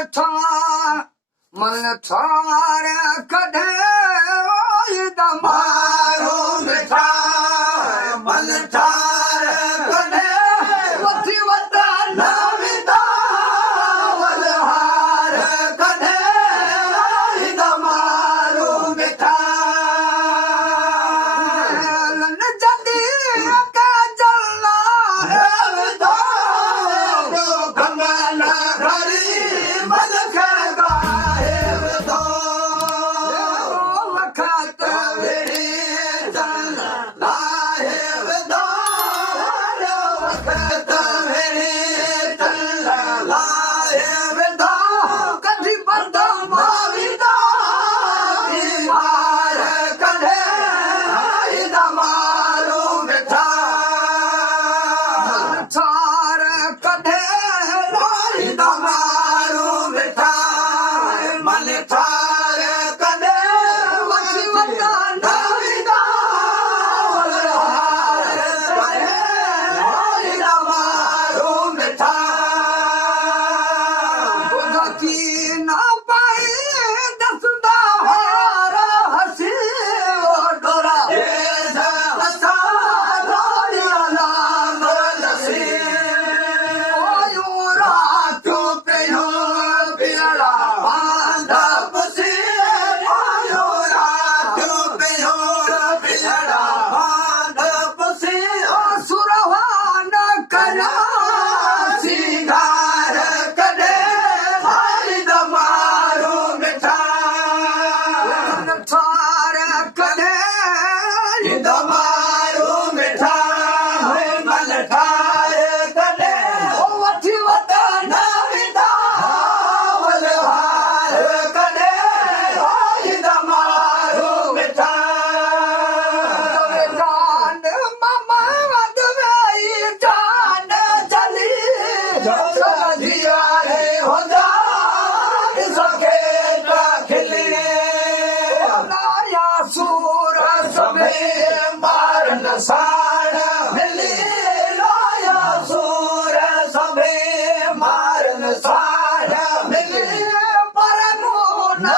मन ठार कढे मारो मिठा मन ठार कढे वठी वटा नविदा वलहार कढे मारो मिठा लन जदी का जल्ला दो गंगन घरी मन खगा दो वखत वेरी चल लाहे दो वखत वेरी चल लाहे दो कधी बंद माविदा मार कढे मारो मिठा ठार कढे मारो मिठा मन ठार कढे वठी वटा नविदा मारो मिठा बुधती ना पाए दसदा हार हसी ओ डोरा हसा रोया नाम लसी ओ रातो पे हो पियड़ा बांधा पसी ओ रातो पे हो पियड़ा बांधा पसी ओ सुरवान करा सिंगार कढे मारो मिठा ठार कढे मारो मिठा मन ठार कढे वठी वटा नविदा वलहार कढे मारो मिठा जान मामा वदवेई जान चली जिया रे हो जान सके खिली लाया सूर सभे मारन साड़ मिली लाया सूर सभे मारन साड़ मिली पर मुन